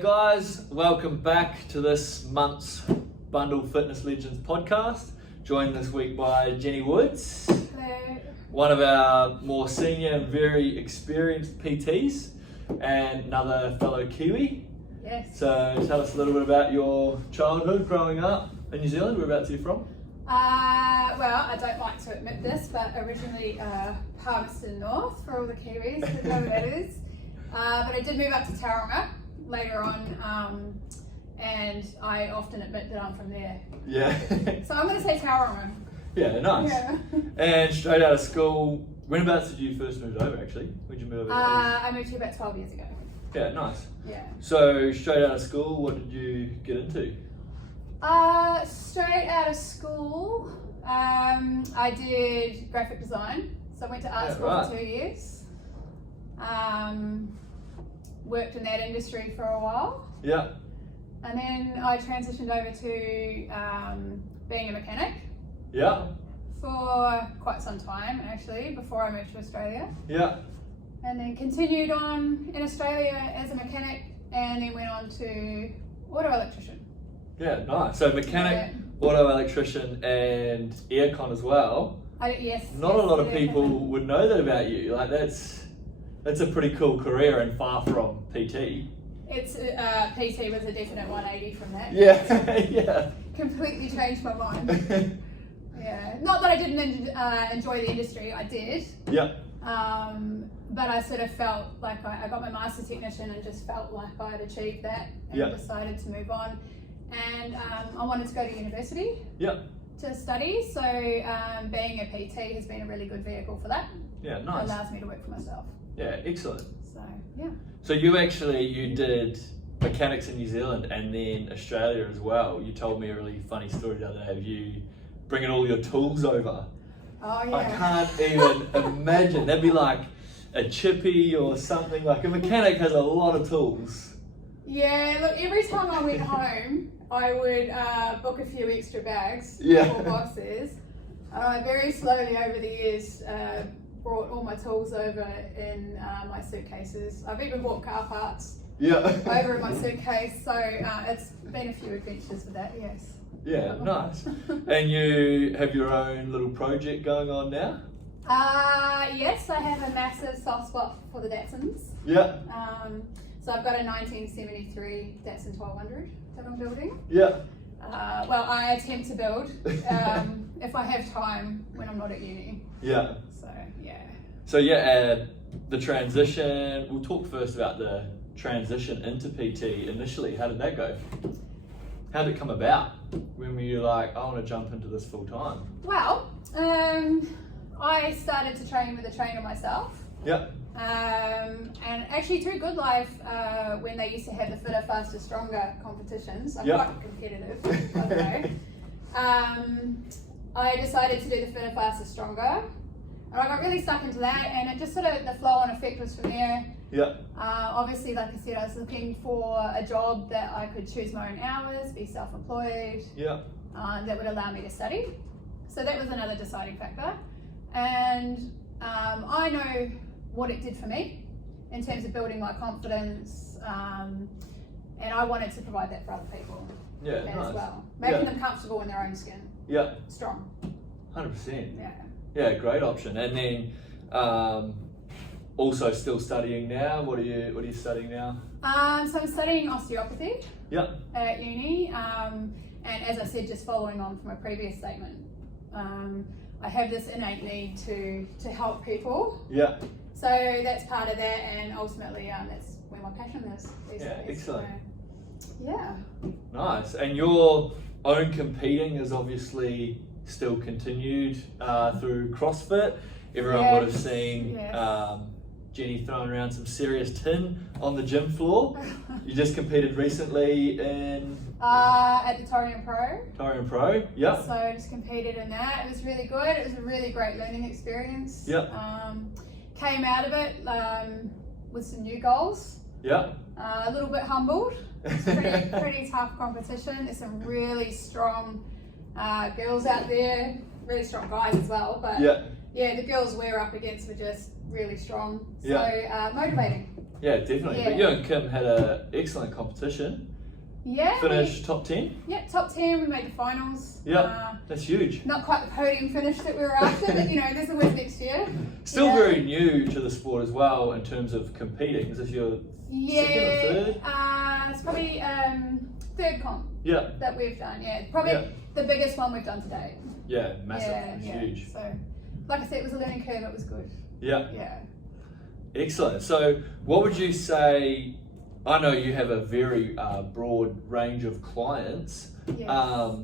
G'day guys, welcome back to this month's Bundall Fitness Legends podcast. Joined this week by Jeni Woods, Hello. one of our more senior and very experienced PTs, and another fellow Kiwi. Yes. So tell us a little bit about your childhood growing up in New Zealand. Whereabouts are you from? Well, I don't like to admit this, but originally Palmerston North for all the Kiwis that know where that is. But I did move up to Tauranga later on, and I often admit that I'm from there. Yeah. So I'm going to say Tauranga. Yeah, nice. Yeah. And straight out of school, whenabouts did you first move over actually? When did you move over? I moved here about 12 years ago. Yeah, nice. Yeah. So straight out of school, what did you get into? Straight out of school, I did graphic design. So I went to art school for 2 years. Worked in that industry for a while. Yeah. And then I transitioned over to being a mechanic. Yeah. For quite some time actually, before I moved to Australia. Yeah. And then continued on in Australia as a mechanic, and then went on to auto electrician. Yeah, nice. So mechanic, auto electrician, and aircon as well. Yes. Not a lot of definitely. people would know that about you. Like that's a pretty cool career and far from PT. It's PT was a definite 180 from that. Yeah. Yeah. Completely changed my mind. Yeah. Not that I didn't enjoy the industry. I did. Yeah. But I sort of felt like I got my master technician and just felt like I had achieved that, and Yeah. decided to move on. And I wanted to go to university. Yeah. To study, so being a PT has been a really good vehicle for that. Yeah, It nice. allows me to work for myself. Yeah, excellent. So yeah. So you did mechanics in New Zealand and then Australia as well. You told me a really funny story the other day of you bringing all your tools over. Oh yeah. I can't even imagine. That'd be like a chippy or something. Like a mechanic has a lot of tools. Yeah, look, every time I went home, I would book a few extra bags Yeah. or boxes. I very slowly over the years brought all my tools over in my suitcases. I've even bought car parts Yeah. over in my suitcase, so it's been a few adventures with that, yes. Yeah, nice. And you have your own little project going on now? Yes, I have a massive soft spot for the Datsuns. Yeah. So I've got a 1973 Datsun 1200 that I'm building. Yeah. Well, I attempt to build if I have time when I'm not at uni. Yeah. So yeah. So yeah, the transition, we'll talk first about the transition into PT initially. How did that go? How did it come about? When were you like, I want to jump into this full time? Well, I started to train with a trainer myself. Yeah. And actually through Goodlife, when they used to have the fitter, faster, stronger competitions, I'm quite competitive, by the way. I decided to do the fitter, faster, stronger, and I got really stuck into that, and it just sort of, the flow on effect was from there. Yeah. Obviously, like I said, I was looking for a job that I could choose my own hours, be self-employed, Yeah. that would allow me to study. So that was another deciding factor. And I know what it did for me in terms of building my confidence, and I wanted to provide that for other people as well, making them comfortable in their own skin. Yeah. Strong. 100%. Yeah. Yeah, great option. And then also still studying now. What are you studying now? So I'm studying osteopathy. Yeah. At uni, and as I said, just following on from a previous statement, I have this innate need to help people. Yeah. So that's part of that, and ultimately that's where my passion is these days. Excellent. So, yeah. Nice. And your own competing is obviously still continued through CrossFit. Everyone would have seen Jeni throwing around some serious tin on the gym floor. You just competed recently in at the Torian Pro. Torian Pro, yeah. So I just competed in that. It was really good. It was a really great learning experience. Yeah. Came out of it with some new goals. Yeah. A little bit humbled. It's pretty tough competition. There's some really strong girls out there, really strong guys as well. But yeah, the girls we're up against were just really strong. So motivating. Yeah, definitely. Yeah. But you and Kim had an excellent competition. Yeah. Finished top 10? Yeah, top 10, we made the finals. Yeah, that's huge. Not quite the podium finish that we were after, but there's always next year. Still very new to the sport as well in terms of competing. Is this your second or third? It's probably third comp that we've done. Yeah, probably the biggest one we've done to date. Yeah, massive. Yeah, Huge. So, like I said, it was a learning curve. It was good. Yeah. Excellent. So, what would you say? I know you have a very broad range of clients. Yes.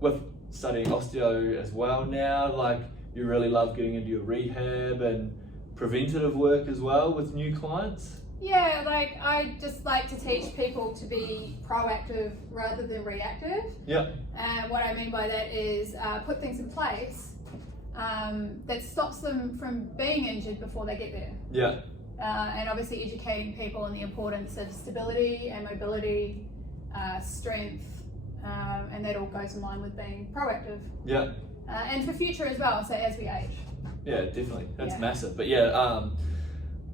With studying osteo as well now, like you really love getting into your rehab and preventative work as well with new clients. Yeah, like I just like to teach people to be proactive rather than reactive. Yeah. And what I mean by that is put things in place that stops them from being injured before they get there. Yeah. And obviously educating people on the importance of stability and mobility, strength, and that all goes in line with being proactive. Yeah. And for future as well, so as we age. Yeah, definitely. That's Yeah. massive. But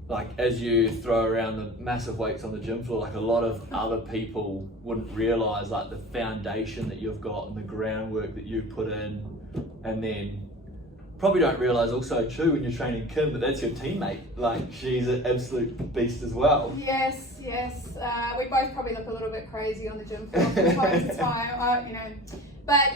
like as you throw around the massive weights on the gym floor, like a lot of other people wouldn't realise like the foundation that you've got and the groundwork that you put in, and then probably don't realise also too when you're training Kim, but that's your teammate. Like she's an absolute beast as well. Yes. We both probably look a little bit crazy on the gym floor from time to time, But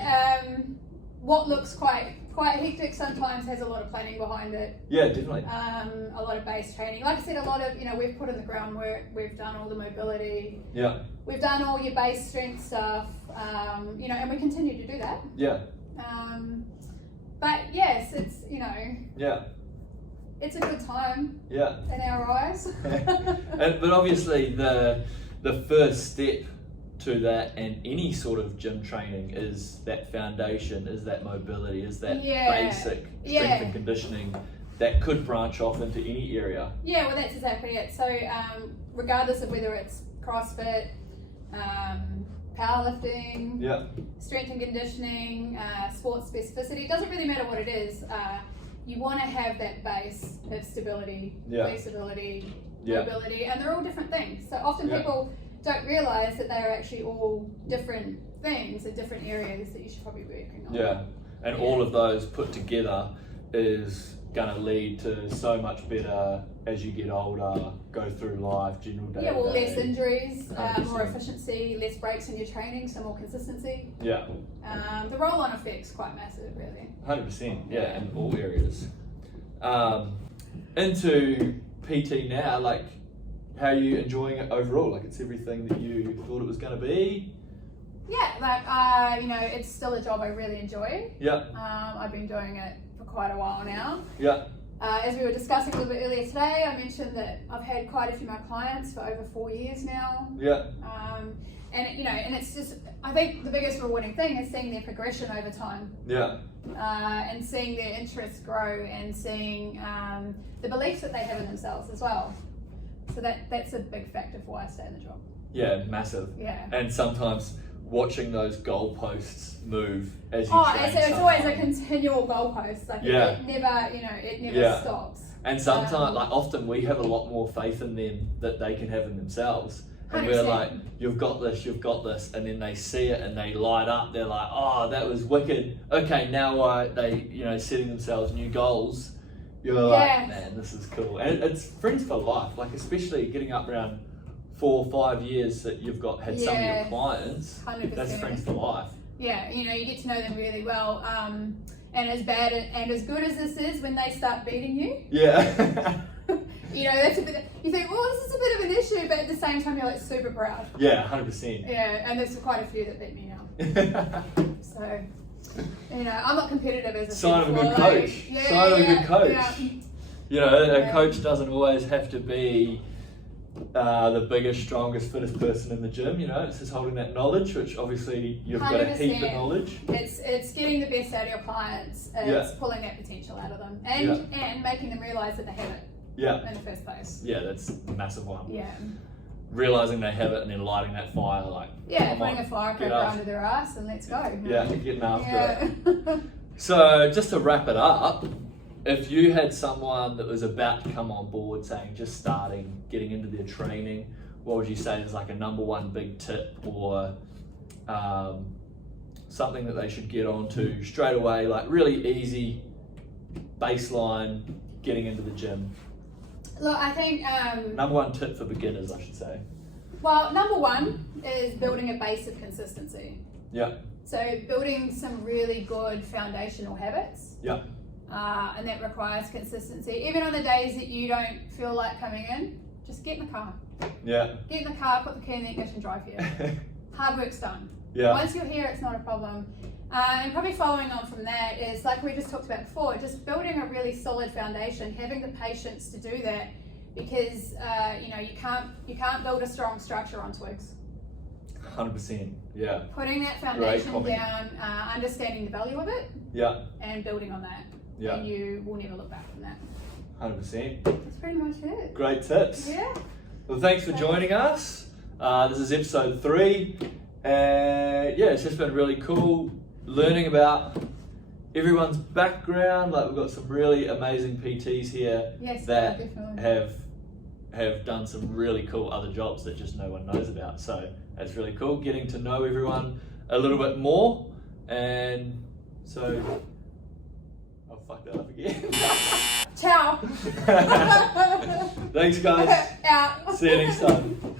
what looks quite hectic sometimes has a lot of planning behind it. Yeah, definitely. A lot of base training. Like I said, a lot of, we've put in the groundwork, we've done all the mobility. Yeah. We've done all your base strength stuff, and we continue to do that. Yeah. But yes, it's, Yeah. it's a good time. Yeah. In our eyes. But obviously the first step to that and any sort of gym training is that foundation, is that mobility, is that basic strength and conditioning that could branch off into any area. Yeah, well that's exactly it. So regardless of whether it's CrossFit, powerlifting, strength and conditioning, sports specificity, it doesn't really matter what it is. You want to have that base of stability, flexibility, mobility, and they're all different things. So often people don't realise that they are actually all different things in different areas that you should probably be working on. Yeah, and all of those put together is going to lead to so much better as you get older, go through life, general day. Yeah, well, less injuries, more efficiency, less breaks in your training, so more consistency. Yeah. The roll-on effect's quite massive, really. 100%, yeah, in all areas. Into PT now, like, how are you enjoying it overall? Like, it's everything that you thought it was going to be? Yeah, like, it's still a job I really enjoy. Yeah. I've been doing it for quite a while now. Yeah. As we were discussing a little bit earlier today, I mentioned that I've had quite a few of my clients for over 4 years now. Yeah. And it's just, I think the biggest rewarding thing is seeing their progression over time. Yeah. And seeing their interests grow and seeing the beliefs that they have in themselves as well. So that's a big factor for why I stay in the job. Yeah, massive. Yeah. And sometimes watching those goalposts move as you train. It's always a continual goalpost. Like it never stops. And sometimes, like often, we have a lot more faith in them that they can have in themselves. And 100%. We're like, you've got this, and then they see it and they light up. They're like, oh, that was wicked. Okay, now they setting themselves new goals. You're like, man, this is cool. And it's friends for life. Like especially getting up around 4 or 5 years that you've had some of your clients. 100%. That's friends for life. Yeah, you get to know them really well. And as bad and as good as this is, when they start beating you. Yeah. That's a bit. You think, well, this is a bit of an issue, but at the same time, you're like super proud. Yeah, 100%. Yeah, and there's quite a few that beat me now. So, I'm not competitive as a sign of a good coach. Sign of a good coach. Yeah. A coach doesn't always have to be the biggest, strongest, fittest person in the gym. It's just holding that knowledge, which obviously you've 100%. Got a heap of knowledge. It's getting the best out of your clients. It's pulling that potential out of them, and making them realise that they have it. Yeah. In the first place. Yeah, that's a massive one. Yeah. Realising they have it and then lighting that fire, like. Yeah, putting a firecracker under their ass and let's go. Yeah, getting after it. So just to wrap it up, if you had someone that was about to come on board, saying just starting, getting into their training, what would you say is like a number one big tip, or something that they should get onto straight away, like really easy baseline getting into the gym? Look, I think number one tip for beginners, I should say. Well, number one is building a base of consistency. Yeah. So building some really good foundational habits. Yeah. And that requires consistency. Even on the days that you don't feel like coming in, just get in the car. Yeah. Get in the car, put the key in the ignition, drive here. Hard work's done. Yeah. Once you're here, it's not a problem. And probably following on from that is, like we just talked about before, just building a really solid foundation, having the patience to do that, because you can't build a strong structure on twigs. 100%. Yeah. Putting that foundation down, understanding the value of it, yeah, and building on that, yeah, and you will never look back from that. 100%. That's pretty much it. Great tips. Yeah. Well, thanks for joining us. This is episode 3, and yeah, it's just been really cool learning about everyone's background. Like, we've got some really amazing PTs here that have done some really cool other jobs that just no one knows about. So it's really cool getting to know everyone a little bit more. And so I'll fuck that up again. Ciao. Thanks, guys. Out. See you next time.